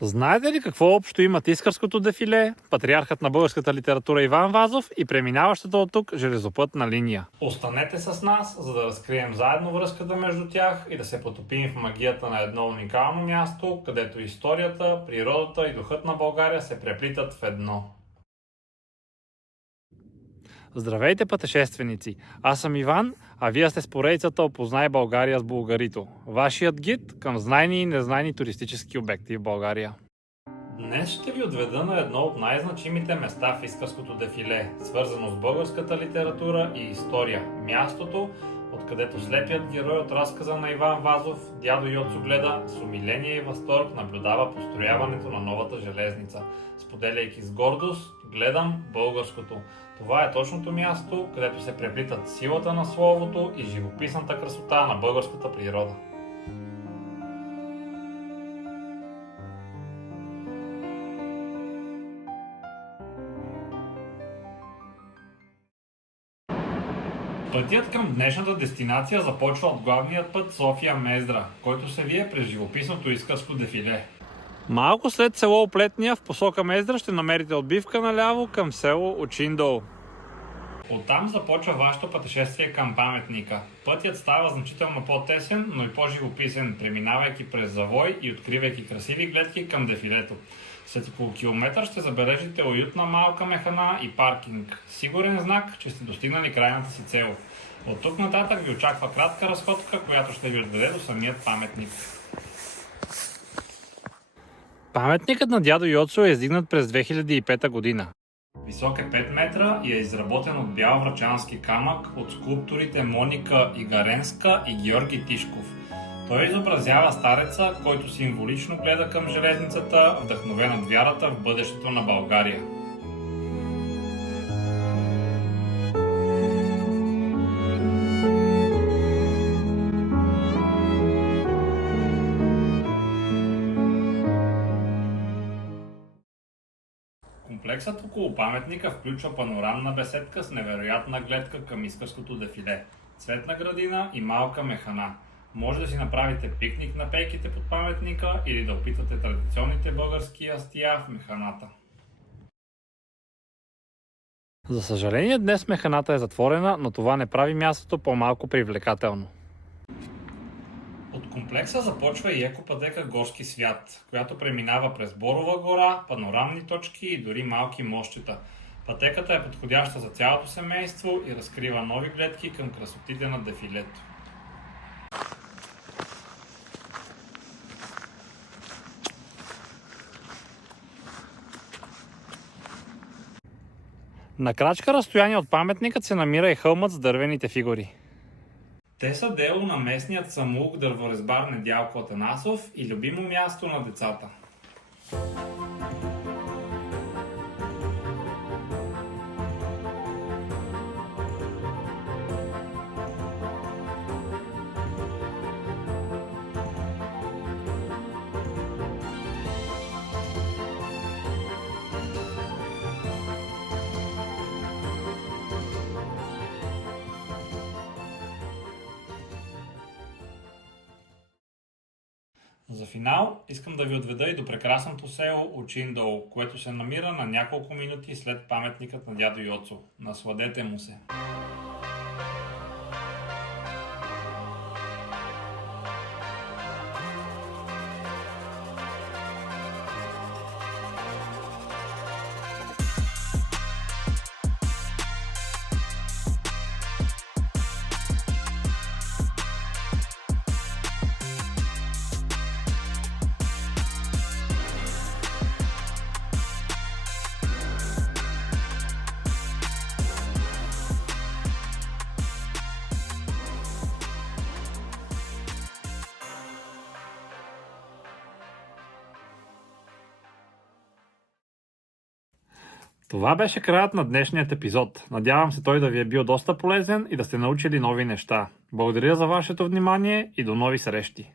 Знаете ли какво общо има Искърското дефиле, патриархът на българската литература Иван Вазов и преминаващата от тук железопътна линия? Останете с нас, за да разкрием заедно връзката между тях и да се потопим в магията на едно уникално място, където историята, природата и духът на България се преплитат в едно. Здравейте, пътешественици! Аз съм Иван, а вие сте с поредицата Опознай България с Булгарито, вашият гид към знайни и незнайни туристически обекти в България. Днес ще ви отведа на едно от най-значимите места в Искърското дефиле, свързано с българската литература и история. Мястото, откъдето слепият герой от разказа на Иван Вазов, дядо Йоцо Гледа, с умиление и възторг наблюдава построяването на новата железница. Споделяйки с гордост, гледам българското. Това е точното място, където се преплитат силата на словото и живописната красота на българската природа. Пътят към днешната дестинация започва от главният път София-Мездра, който се вие през живописното Искърско дефиле. Малко след село Оплетния в посока Мездра ще намерите отбивка наляво към село Очиндол. Оттам започва вашето пътешествие към паметника. Пътят става значително по-тесен, но и по-живописен, преминавайки през завой и откривайки красиви гледки към дефилето. След около километър ще забележите уютна малка механа и паркинг. Сигурен знак, че сте достигнали крайната си цел. От тук нататък ви очаква кратка разходка, която ще ви отведе до самият паметник. Паметникът на дядо Йоцо е издигнат през 2005 година. Висок е 5 метра и е изработен от бял врачански камък от скулпторите Моника Игаренска и Георги Тишков. Той изобразява стареца, който символично гледа към железницата, вдъхновен от вярата в бъдещето на България. Комплексът около паметника включва панорамна беседка с невероятна гледка към Искърското дефиле, цветна градина и малка механа. Може да си направите пикник на пейките под паметника или да опитате традиционните български ястия в механата. За съжаление, днес механата е затворена, но това не прави мястото по-малко привлекателно. От комплекса започва и екопътека Горски свят, която преминава през Борова гора, панорамни точки и дори малки мостчета. Пътеката е подходяща за цялото семейство и разкрива нови гледки към красотите на дефилето. На крачка разстояние от паметникът се намира и хълмът с дървените фигури. Те са дело на местният самоук дърворезбар Недялко Атанасов и любимо място на децата. За финал искам да ви отведа и до прекрасното село Очиндол, което се намира на няколко минути след паметникът на дядо Йоцо. Насладете му се! Това беше краят на днешният епизод. Надявам се той да ви е бил доста полезен и да сте научили нови неща. Благодаря за вашето внимание и до нови срещи!